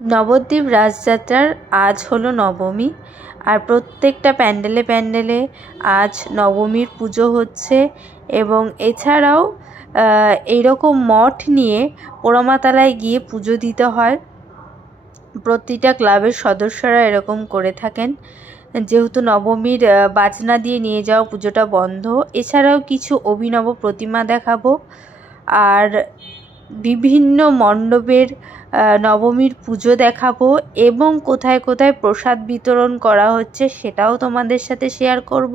নবদ্বীপ রাসযাত্রার আজ হলো নবমী, আর প্রত্যেকটা প্যান্ডেলে প্যান্ডেলে আজ নবমীর পুজো হচ্ছে। এবং এছাড়াও এইরকম মঠ নিয়ে পোড়ামাতলায় গিয়ে পুজো দিতে হয়। প্রতিটা ক্লাবের সদস্যরা এরকম করে থাকেন, যেহেতু নবমীর বাজনা দিয়ে নিয়ে যাওয়া পুজোটা বন্ধ। এছাড়াও কিছু অভিনব প্রতিমা দেখাবো, আর বিভিন্ন মণ্ডপের নবমীর পুজো দেখাবো, এবং কোথায় কোথায় প্রসাদ বিতরণ করা হচ্ছে সেটাও তোমাদের সাথে শেয়ার করব,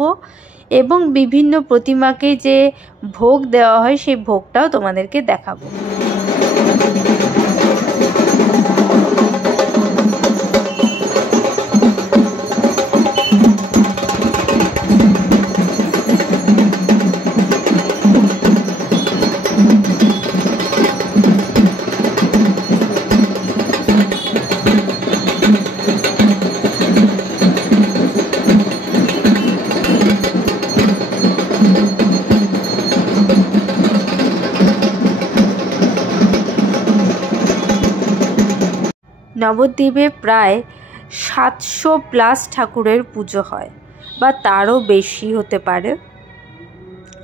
এবং বিভিন্ন প্রতিমাকে যে ভোগ দেওয়া হয় সেই ভোগটাও তোমাদেরকে দেখাবো। নবদ্বীপে প্রায় 700+ ঠাকুরের পুজো হয়, বা তারও বেশি হতে পারে।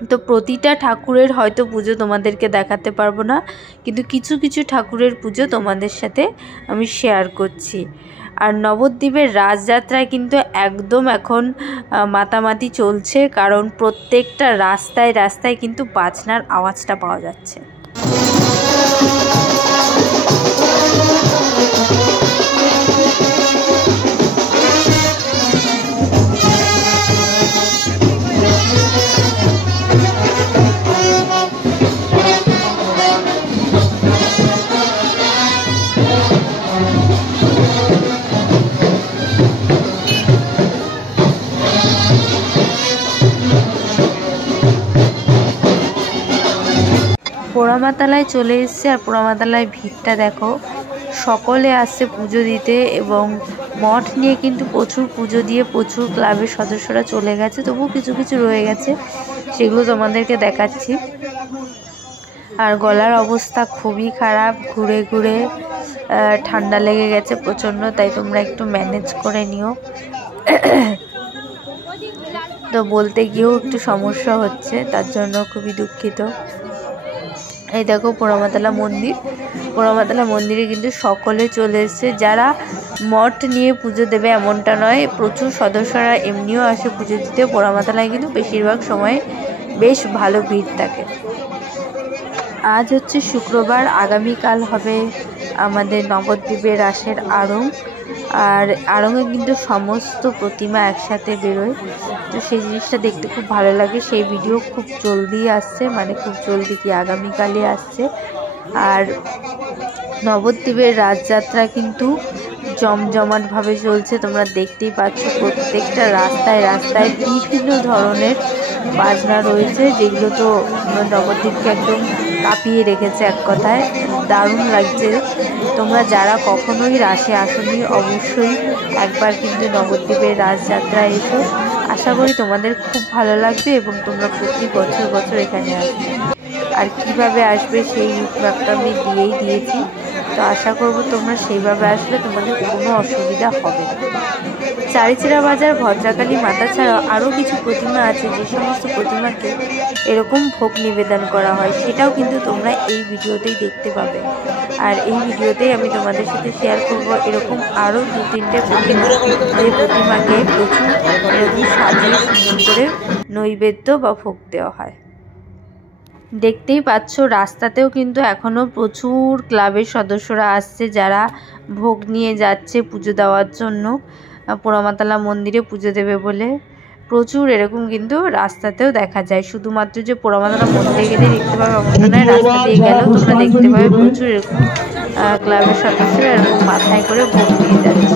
তো প্রতিটা ঠাকুরের হয়তো পুজো তোমাদেরকে দেখাতে পারবো না, কিন্তু কিছু কিছু ঠাকুরের পুজো তোমাদের সাথে আমি শেয়ার করছি। আর নবদ্বীপের রাসযাত্রায় কিন্তু একদম এখন মাতামাতি চলছে, কারণ প্রত্যেকটা রাস্তায় রাস্তায় কিন্তু বাজনার আওয়াজটা পাওয়া যাচ্ছে। পোড়ামাতলায় চলে এসছে, আর পোড়ামাতলায় ভিড়টা দেখো, সকলে আসছে পুজো দিতে। এবং মঠ নিয়ে কিন্তু প্রচুর পুজো দিয়ে প্রচুর ক্লাবের সদস্যরা চলে গেছে, তবুও কিছু কিছু রয়ে গেছে, সেগুলো তোমাদেরকে দেখাচ্ছি। আর গলার অবস্থা খুবই খারাপ, ঘুরে ঘুরে ঠান্ডা লেগে গেছে প্রচণ্ড, তাই তোমরা একটু ম্যানেজ করে নিও। তো বলতে গিয়েও একটু সমস্যা হচ্ছে, তার জন্য খুবই দুঃখিত। এই দেখো পোড়ামাতলা মন্দির, পোড়ামাতলা মন্দিরে কিন্তু সকলে চলে এসছে। যারা মঠ নিয়ে পুজো দেবে এমনটা নয়, প্রচুর সদস্যরা এমনিও আসে পুজো দিতে। পোড়ামাতলায় কিন্তু বেশিরভাগ সময় বেশ ভালো ভিড় থাকে। আজ হচ্ছে শুক্রবার, আগামীকাল হবে আমাদের নবদ্বীপের রাসের আড়ং। আর আড়ংয়ে কিন্তু সমস্ত প্রতিমা একসাথে বেরোয়, তো সেই জিনিসটা দেখতে খুব ভালো লাগে। সেই ভিডিও খুব জলদি আসছে, মানে খুব জলদি কি আগামীকালে আসছে। আর নবদ্বীপের রাসযাত্রা কিন্তু জমজমাটভাবে চলছে, তোমরা দেখতেই পাচ্ছ। প্রত্যেকটা রাস্তায় রাস্তায় বিভিন্ন ধরনের বাজনা রয়েছে, যেগুলো তো নবদ্বীপকে একদম কাঁপিয়ে রেখেছে। এক কথায় দারুণ লাগছে। তোমরা যারা কখনোই রাসে আসনি, অবশ্যই একবার কিন্তু নবদ্বীপের রাসযাত্রায় এসো। আশা করি তোমাদের খুব ভালো লাগবে, এবং তোমরা প্রতি বছর বছর এখানে আসবে। আর কিভাবে আসবে সেই রুটম্যাপটা আমি দিয়েছি, তো আশা করব তোমরা সেইভাবে আসলে তোমাদের কোনো অসুবিধা হবে না। চারিচিরা বাজার ভদ্রাকালী মাতা ছাড়াও আরও কিছু প্রতিমা আছে, যে সমস্ত প্রতিমাকে এরকম ভোগ নিবেদন করা হয়, সেটাও কিন্তু তোমরা এই ভিডিওতেই দেখতে পাবে। আর এই ভিডিওতেই আমি তোমাদের সাথে শেয়ার করব এরকম আরও 2-3টে প্রতিমা, যে প্রতিমাকে প্রচুর এরকম সাজিয়ে সুন্দর করে নৈবেদ্য বা ভোগ দেওয়া হয়। দেখতেই পাচ্ছ রাস্তাতেও কিন্তু এখনও প্রচুর ক্লাবের সদস্যরা আসছে, যারা ভোগ নিয়ে যাচ্ছে পুজো দেওয়ার জন্য, পোড়ামাতলা মন্দিরে পুজো দেবে বলে। প্রচুর এরকম কিন্তু রাস্তাতেও দেখা যায়। শুধুমাত্র যে পোড়ামাতলা মন্দিরে গেলে দেখতে পাবে এমনটা নয়, রাস্তা দিয়ে গেলেও তোমরা দেখতে পাবে প্রচুর এরকম ক্লাবের সদস্যরা এরকম মাথায় করে ভোগ নিয়ে যাচ্ছে।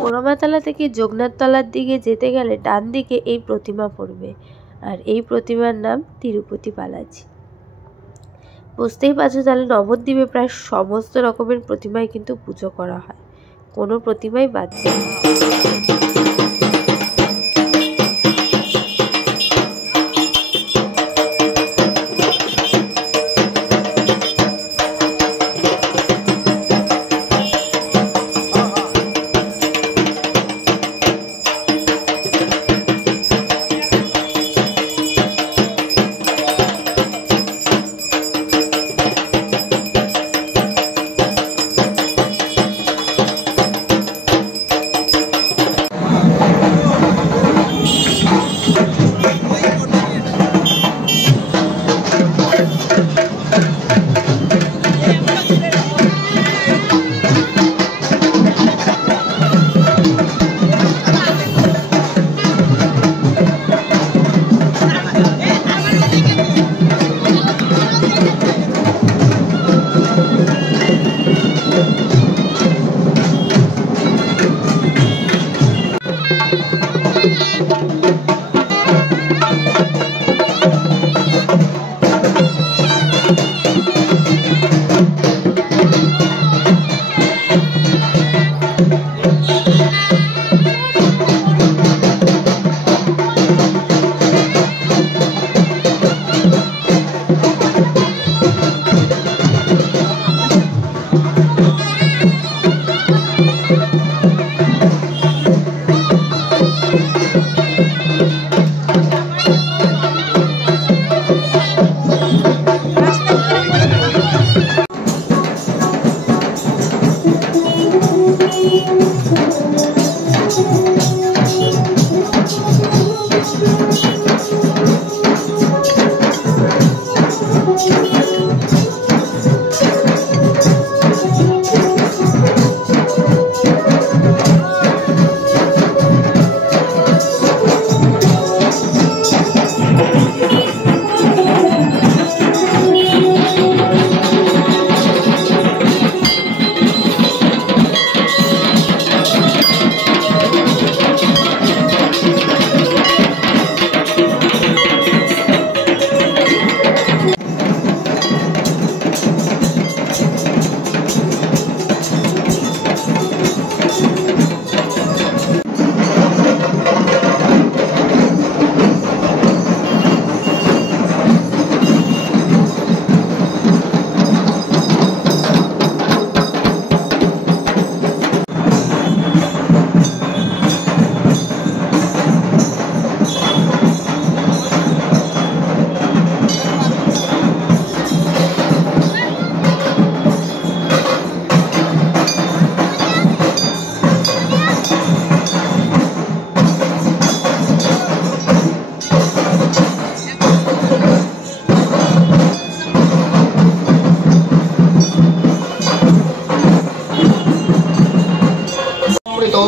পোড়ামাতলা থেকে যোগনাথতলার দিকে যেতে গেলে ডান দিকে এই প্রতিমা পড়বে, আর এই প্রতিমার নাম তিরুপতি বালাজি। বুঝতেই পারছো তাহলে নবদ্বীপে প্রায় সমস্ত রকমের প্রতিমায় কিন্তু পুজো করা হয়, কোনো প্রতিমাই বাদ নেই।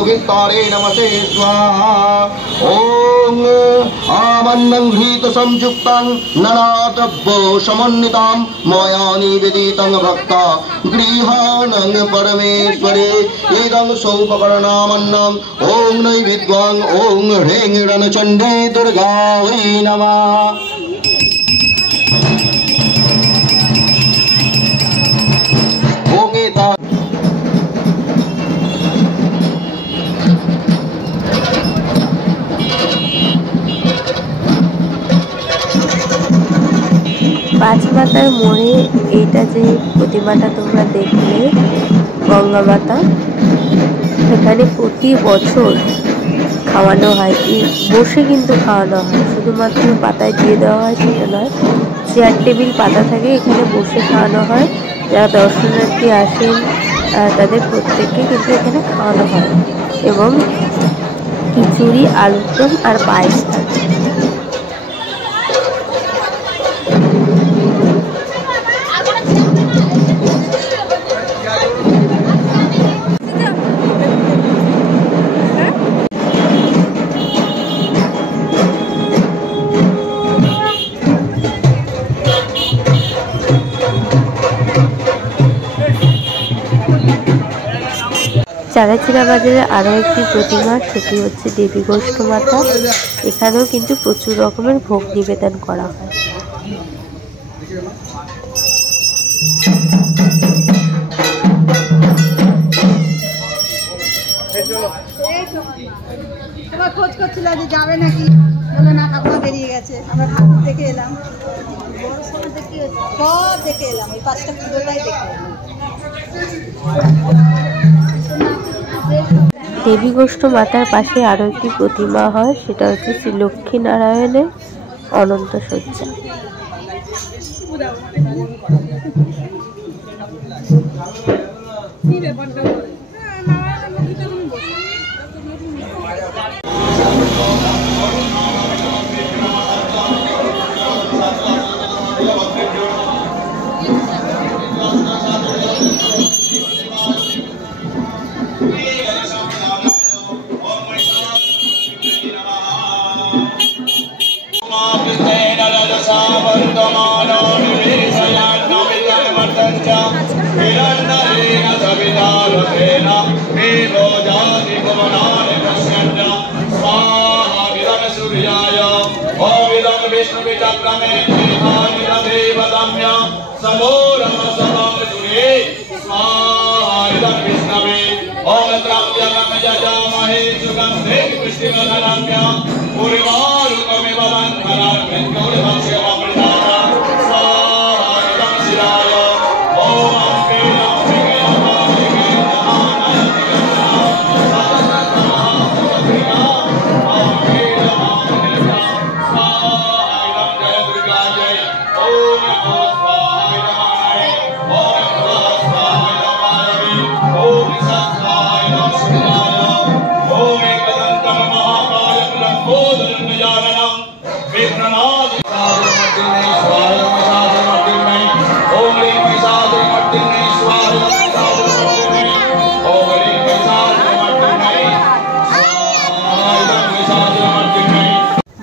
विस्तारे नमसे स्वाहा। ओम आमन्नं घृत संयुक्तं ननाद्रव्य समन्वितं मया निवेदितं भक्ता गृहाणं परमेश्वरे इदं सौपकर्णामन्नं ओं नैवेद्यं ओं ह्रीं रणचण्डी दुर्गायै नमः। পাঁচ মাতার মোড়ে এইটা যে প্রতিমাটা তোমরা দেখলে গঙ্গা মাতা, এখানে প্রতি বছর খাওয়ানো হয়, বসে কিন্তু খাওয়ানো হয়, শুধুমাত্র পাতায় দিয়ে দেওয়া হয় সেটা নয়, চেয়ার টেবিল পাতা থাকে, এখানে বসে খাওয়ানো হয়। যারা দর্শনার্থী আসেন তাদের প্রত্যেককে কিন্তু এখানে খাওয়ানো হয় এবং খিচুড়ি, আলুর দম আর পায়েস থাকে। চারাচিরা বাজারে আরও একটি প্রতিমা, সেটি হচ্ছে দেবী গোষ্ঠ মাতা। এখানেও কিন্তু প্রচুর রকমের ভোগ নিবেদন করা হয়। তোমার খোঁজ করছিল যে যাবে নাকি, বলে না কাকুমা বেরিয়ে গেছে। আমরা ঠাকুর দেখে এলাম, সব দেখে এলাম, এই 5টা পুজোটাই দেখে এলাম। দেবী গোষ্ঠ মাতার পাশে আরও একটি প্রতিমা হয়, সেটা হচ্ছে শ্রী লক্ষ্মী নারায়ণের অনন্ত শয্যা।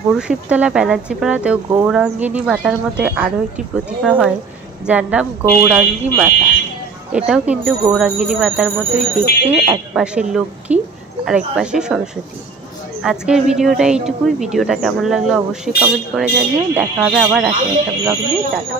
বড়শিবতলা ব্যানার্জিপাড়াতেও গৌরাঙ্গিনী মাতার মতো আরও একটি প্রতিমা হয়, যার নাম গৌরাঙ্গী মাতা। এটাও কিন্তু গৌরাঙ্গিনী মাতার মতোই দেখতে, এক পাশে লক্ষ্মী আর এক পাশে সরস্বতী। আজকের ভিডিওটা এইটুকুই। ভিডিওটা কেমন লাগলো অবশ্যই কমেন্ট করে জানিয়ে। দেখা হবে আবার আসলে একটা ব্লগ নিয়ে। টাটা।